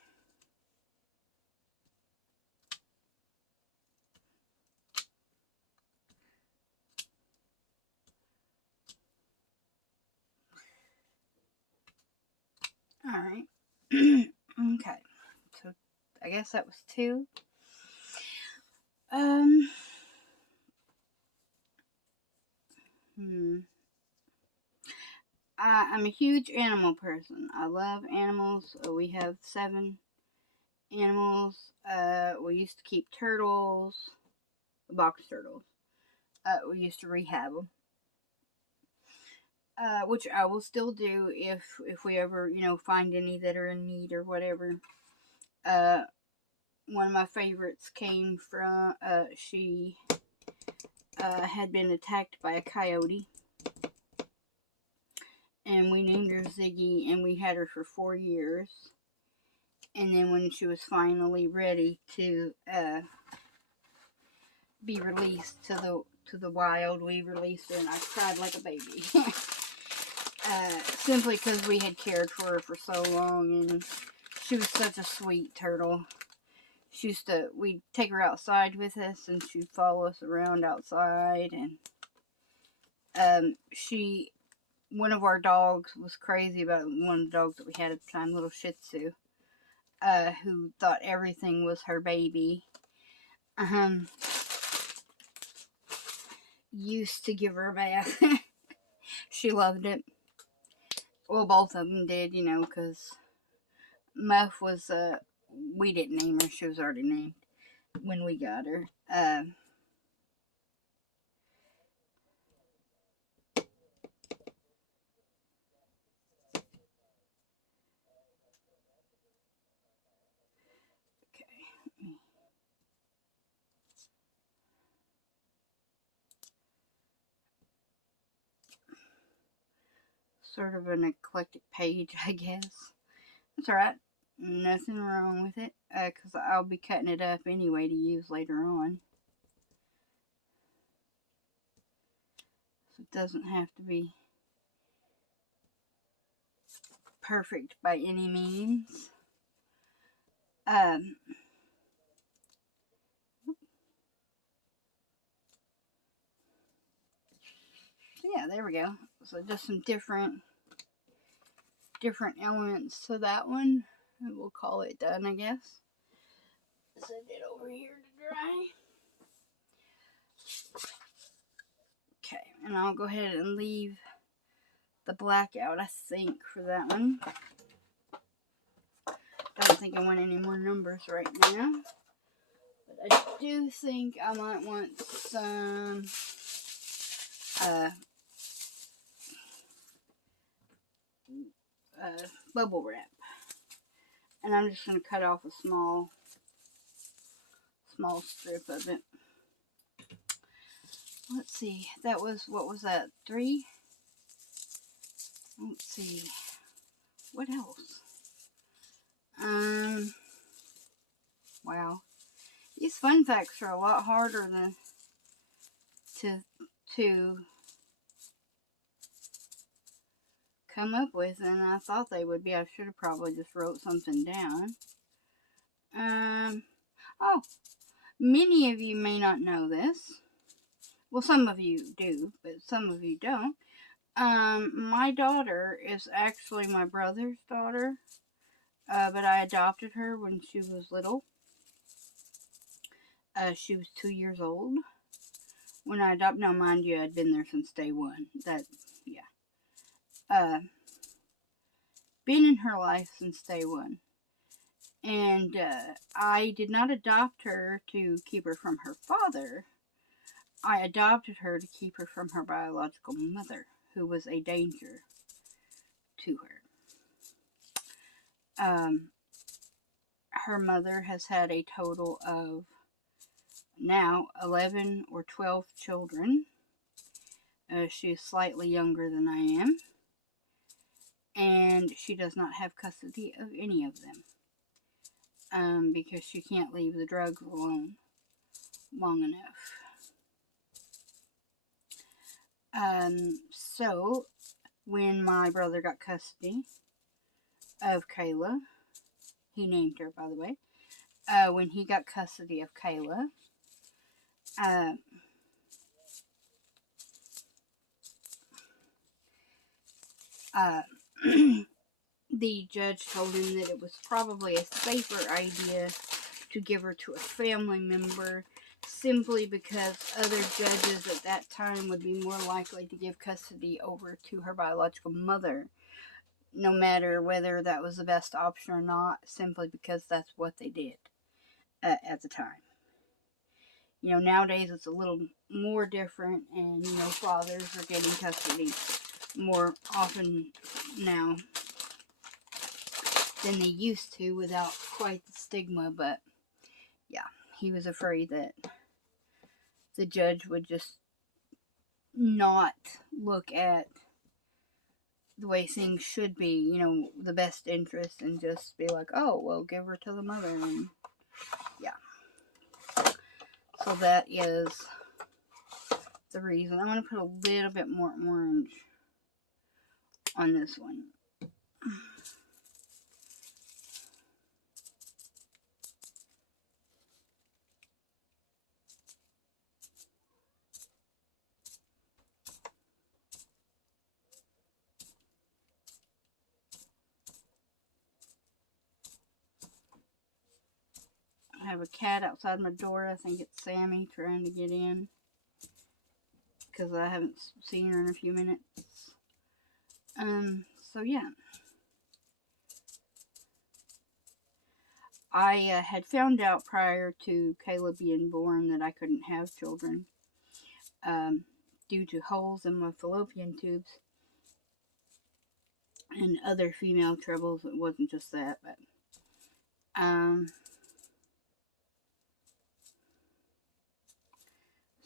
Alright. Okay. So, I guess that was 2. I'm a huge animal person. I love animals. We have 7 animals. We used to keep turtles, box turtles. We used to rehab them. Which I will still do if we ever find any that are in need or whatever. One of my favorites came from she had been attacked by a coyote. And we named her Ziggy, and we had her for 4 years. And then when she was finally ready to be released to the wild, we released her, and I cried like a baby. Simply because we had cared for her for so long, and she was such a sweet turtle. We'd take her outside with us, and she'd follow us around outside, and one of our dogs was crazy about one of the dogs that we had at the time, little Shih Tzu, who thought everything was her baby. Used to give her a bath. She loved it. Well, both of them did, because Muff was, we didn't name her. She was already named when we got her. Sort of an eclectic page, I guess. That's alright. Nothing wrong with it, because I'll be cutting it up anyway to use later on. So it doesn't have to be perfect by any means. So yeah, there we go. So just some different elements to that one. And we'll call it done, I guess. Send it over here to dry. Okay, and I'll go ahead and leave the black out, I think, for that one. Don't think I want any more numbers right now. But I do think I might want some bubble wrap. And I'm just going to cut off a small strip of it. Let's see. That was, what was that? 3? Let's see. What else? Wow. These fun facts are a lot harder than to come up with than I thought they would be. I should have probably just wrote something down. Oh, many of you may not know this. Well, some of you do, but some of you don't. My daughter is actually my brother's daughter, but I adopted her when she was little. She was 2 years old when I adopted. Now, mind you, I'd been there since day one. Been in her life since day one. And I did not adopt her to keep her from her father. I adopted her to keep her from her biological mother, who was a danger to her. Her mother has had a total of now 11 or 12 children. She is slightly younger than I am, and she does not have custody of any of them because she can't leave the drugs alone long enough. So when my brother got custody of Kayla, he named her, by the way, when he got custody of Kayla, the judge told him that it was probably a safer idea to give her to a family member, simply because other judges at that time would be more likely to give custody over to her biological mother, no matter whether that was the best option or not, simply because that's what they did at the time. Nowadays it's a little more different, and, fathers are getting custody more often now than they used to without quite the stigma, but yeah, he was afraid that the judge would just not look at the way things should be, you know, the best interest, and just be like, oh, well, give her to the mother, and yeah. So that is the reason. I'm going to put a little bit more orange on this one. I have a cat outside my door. I think it's Sammy trying to get in, because I haven't seen her in a few minutes. So yeah. I had found out prior to Kayla being born that I couldn't have children due to holes in my fallopian tubes and other female troubles. It wasn't just that, but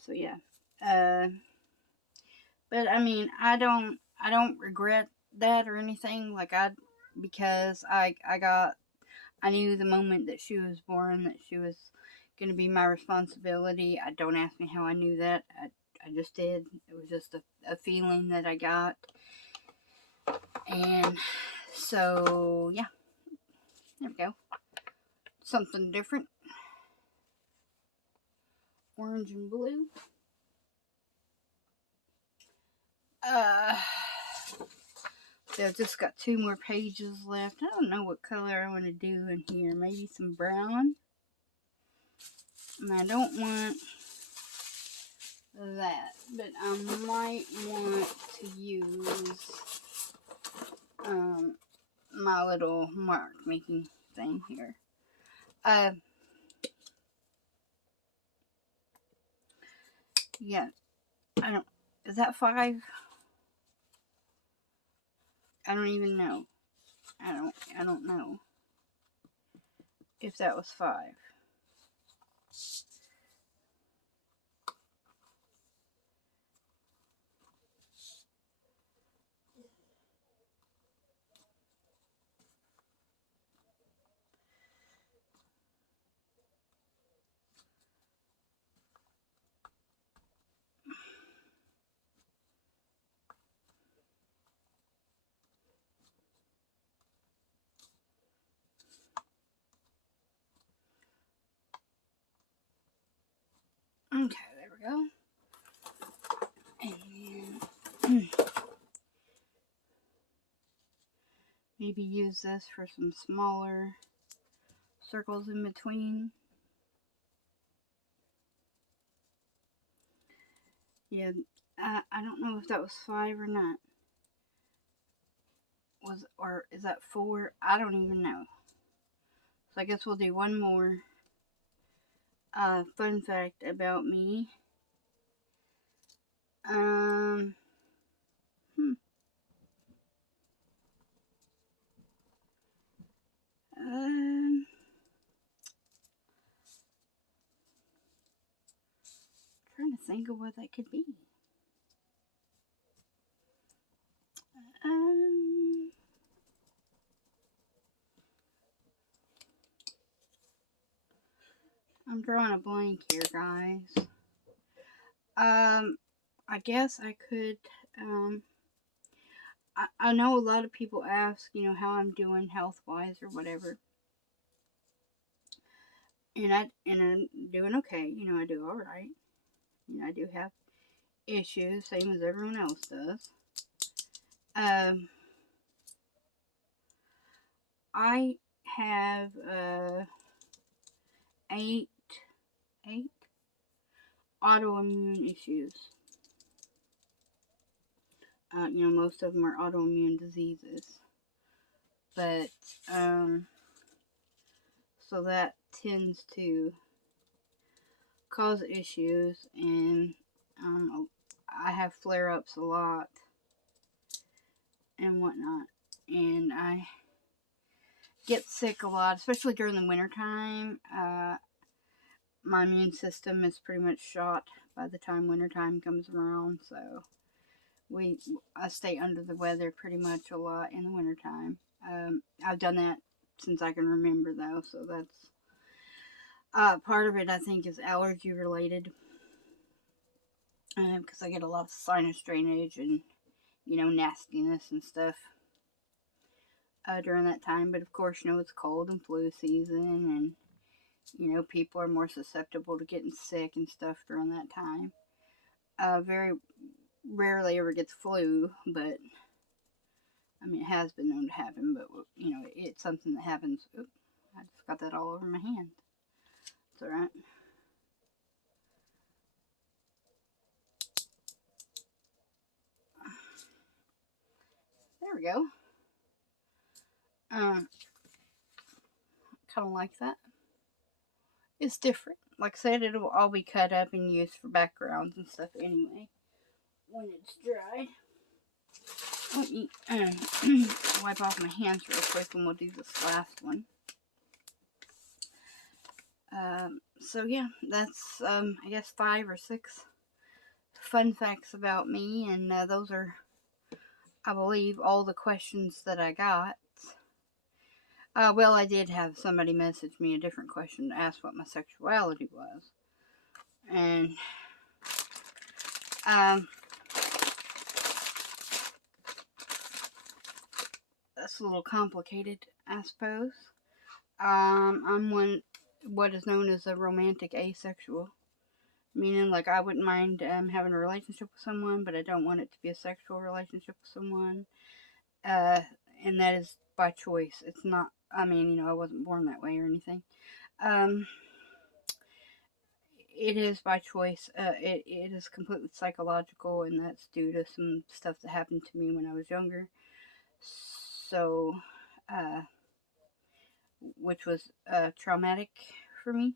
so yeah. But I mean, I don't regret that or anything. Like, because I knew the moment that she was born that she was going to be my responsibility. Don't ask me how I knew that. I just did. It was just a feeling that I got. And so, yeah. There we go. Something different. Orange and blue. So I've just got 2 more pages left. I don't know what color I want to do in here. Maybe some brown. And I don't want that, but I might want to use my little mark making thing here. Yeah, is that 5? I don't even know. I don't know if that was 5. Okay, there we go. And then maybe use this for some smaller circles in between. Yeah, I don't know if that was 5 or not. Or is that 4? I don't even know. So I guess we'll do one more fun fact about me. Trying to think of what that could be. I'm drawing a blank here, guys. I guess I could, I know a lot of people ask, you know, how I'm doing health-wise or whatever. And I'm doing okay. You know, I do alright. You know, I do have issues, same as everyone else does. I have, 8 autoimmune issues. You know, most of them are autoimmune diseases. But, so that tends to cause issues, and I have flare-ups a lot and whatnot, and I get sick a lot, especially during the wintertime. My immune system is pretty much shot by the time wintertime comes around. So I stay under the weather pretty much a lot in the wintertime. I've done that since I can remember, though, so that's part of it. I think is allergy related, because I get a lot of sinus drainage and nastiness and stuff during that time. But of course, it's cold and flu season, and people are more susceptible to getting sick and stuff during that time. Very rarely ever gets flu, but I mean, it has been known to happen, but it's something that happens. Oops, I just got that all over my hand. It's alright. There we go. Kind of like that. It's different. Like I said, it'll all be cut up and used for backgrounds and stuff anyway when it's dried. Let me wipe off my hands real quick and we'll do this last one. So yeah, that's I guess 5 or 6 fun facts about me, and those are, I believe, all the questions that I got. Well, I did have somebody message me a different question to ask what my sexuality was, and that's a little complicated, I suppose. I'm what is known as a romantic asexual, meaning like I wouldn't mind having a relationship with someone, but I don't want it to be a sexual relationship with someone. And that is by choice. It's not, I mean, I wasn't born that way or anything. It is by choice. It is completely psychological, and that's due to some stuff that happened to me when I was younger. So, which was traumatic for me.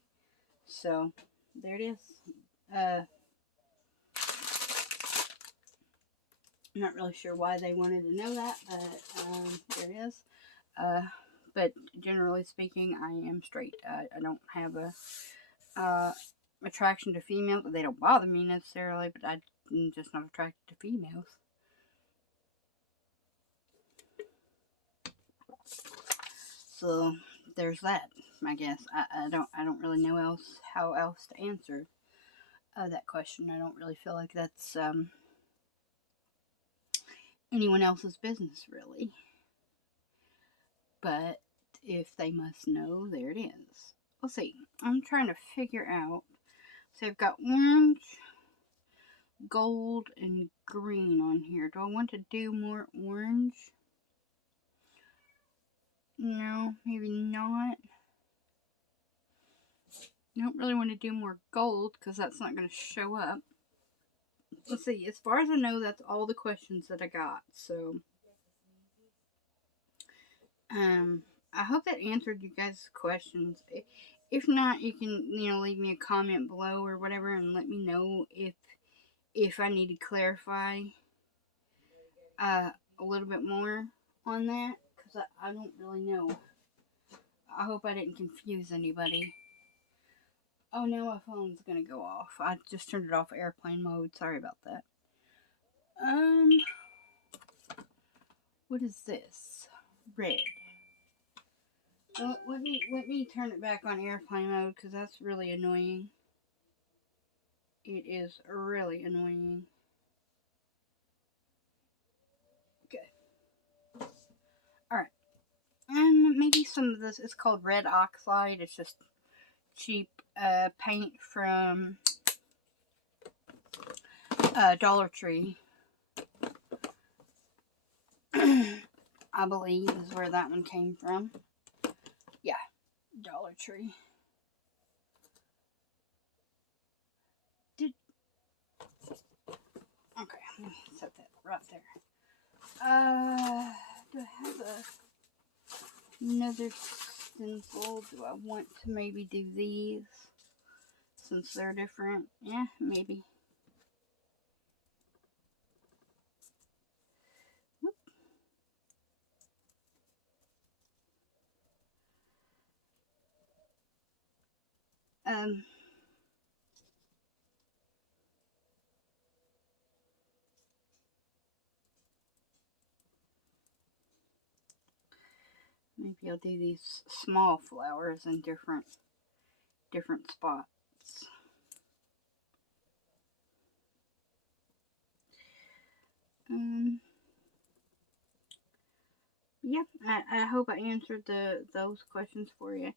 So, there it is. I'm not really sure why they wanted to know that, but there it is. But generally speaking, I am straight. I don't have a attraction to females. They don't bother me necessarily, but I'm just not attracted to females. So there's that. I guess I don't really know how else to answer that question. I don't really feel like that's anyone else's business, really. But if they must know, there it is. Let's see. I'm trying to figure out. So I've got orange, gold, and green on here. Do I want to do more orange? No, maybe not. I don't really want to do more gold because that's not going to show up. Let's see. As far as I know, that's all the questions that I got. So, I hope that answered you guys' questions. If not, you can leave me a comment below or whatever and let me know if I need to clarify a little bit more on that, because I don't really know. I hope I didn't confuse anybody. Oh no, my phone's gonna go off. I just turned it off airplane mode. Sorry about that. What is this? Red. Let me turn it back on airplane mode because that's really annoying. It is really annoying. Okay. Alright. Maybe some of this is called red oxide. It's just cheap paint from Dollar Tree. I believe is where that one came from. Yeah, Dollar Tree. Okay, let me set that right there. Do I have another stencil? Do I want to maybe do these since they're different? Yeah, maybe. Whoop. Maybe I'll do these small flowers in different spots. Yeah, I hope I answered those questions for you.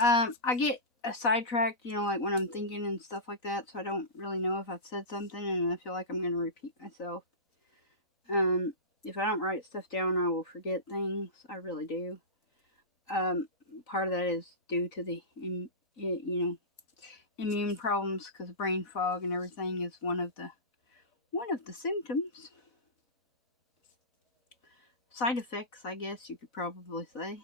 I get sidetracked, like when I'm thinking and stuff like that, so I don't really know if I've said something, and I feel like I'm going to repeat myself. If I don't write stuff down, I will forget things. I really do. Part of that is due to the immune problems, because brain fog and everything is one of the symptoms. Side effects, I guess you could probably say.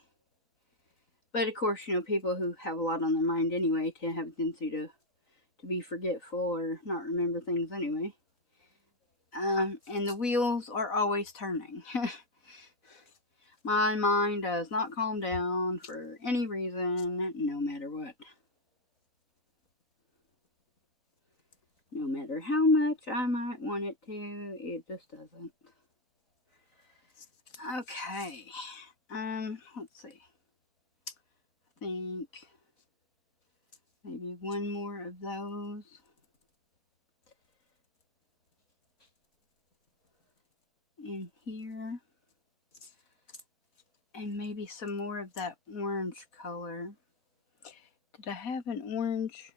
But of course, people who have a lot on their mind anyway tend to have a tendency to be forgetful or not remember things anyway. And the wheels are always turning. My mind does not calm down for any reason, no matter what. No matter how much I might want it to, it just doesn't. Okay. Let's see. I think maybe one more of those. In here. And maybe some more of that orange color. Did I have an orange?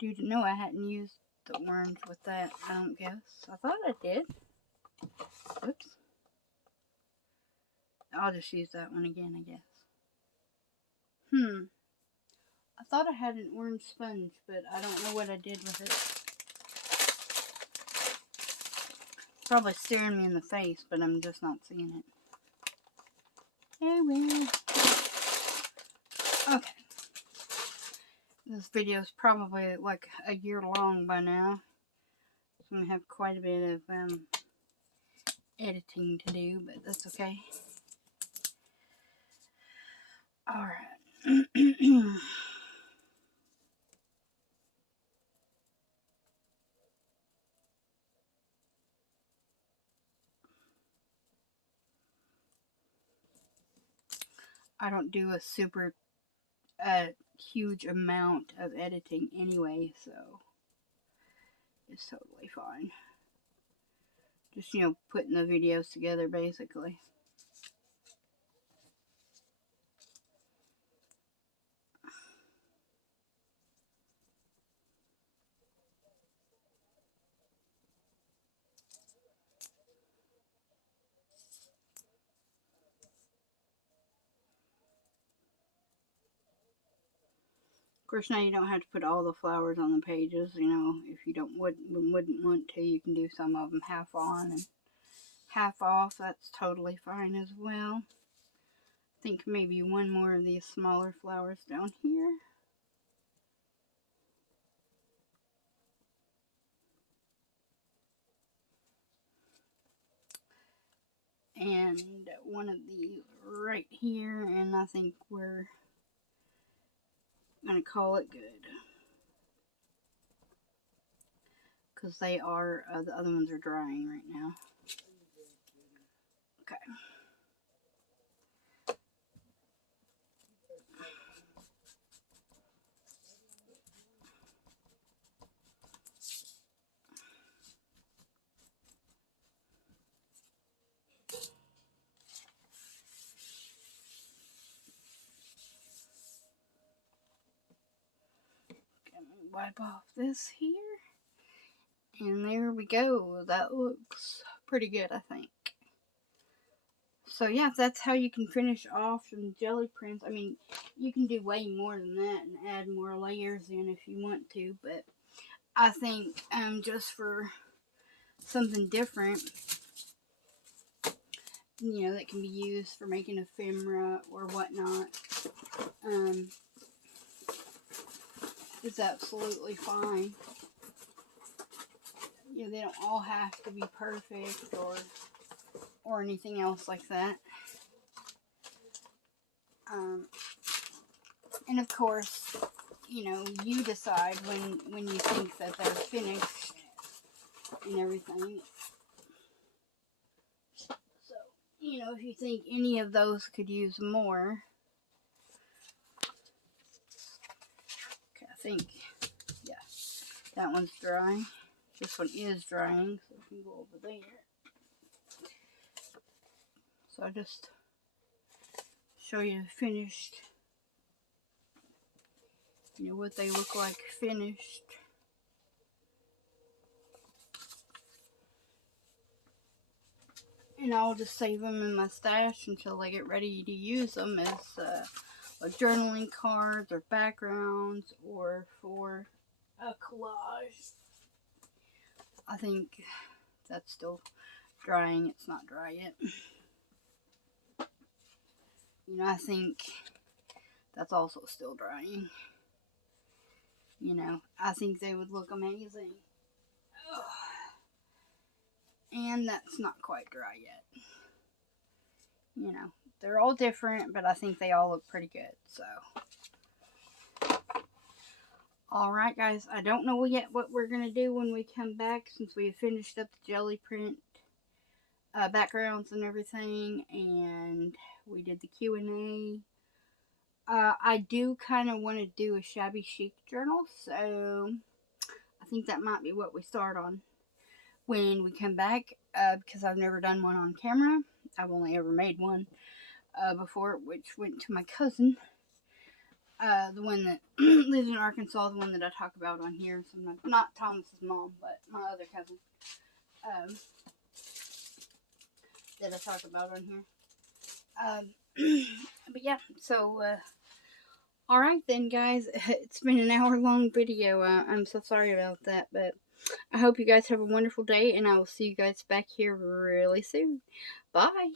No, I hadn't used the orange with that, I don't guess. I thought I did. Oops. I'll just use that one again, I guess. I thought I had an orange sponge, but I don't know what I did with it. Probably staring me in the face, but I'm just not seeing it. Oh well. Okay. This video is probably like a year long by now. So I'm going to have quite a bit of editing to do, but that's okay. Alright. I don't do a super huge amount of editing anyway, so it's totally fine. Just, putting the videos together, basically. Of course, now you don't have to put all the flowers on the pages, if you wouldn't want to, you can do some of them half on and half off. That's totally fine as well. I think maybe one more of these smaller flowers down here. And one of these right here, and I think we're going to call it good. Because they are, the other ones are drying right now. Okay. Wipe off this here. And there we go. That looks pretty good, I think. So yeah, that's how you can finish off some jelly prints. I mean, you can do way more than that and add more layers in if you want to. But I think just for something different, that can be used for making ephemera or whatnot, is absolutely fine. They don't all have to be perfect or anything else like that. And of course, you decide when you think that they're finished and everything. So, you know, if you think any of those could use more. Okay, I think, yeah, that one's dry. This one is drying, so we can go over there. So I just show you finished, you know, what they look like finished. And I'll just save them in my stash until I get ready to use them as like journaling cards or backgrounds or for a collage. I think that's still drying. It's not dry yet. You know, I think that's also still drying. You know, I think they would look amazing. Ugh. And that's not quite dry yet. You know, they're all different, but I think they all look pretty good, so. Alright guys, I don't know yet what we're going to do when we come back, since we have finished up the Gelli print backgrounds and everything, and we did the Q&A. I do kind of want to do a shabby chic journal, so I think that might be what we start on when we come back, because I've never done one on camera. I've only ever made one before, which went to my cousin, the one that lives in Arkansas, the one that I talk about on here. So not Thomas's mom, but my other cousin that I talk about on here. But yeah, so alright then guys, it's been an hour-long video. I'm so sorry about that, but I hope you guys have a wonderful day, and I will see you guys back here really soon. Bye!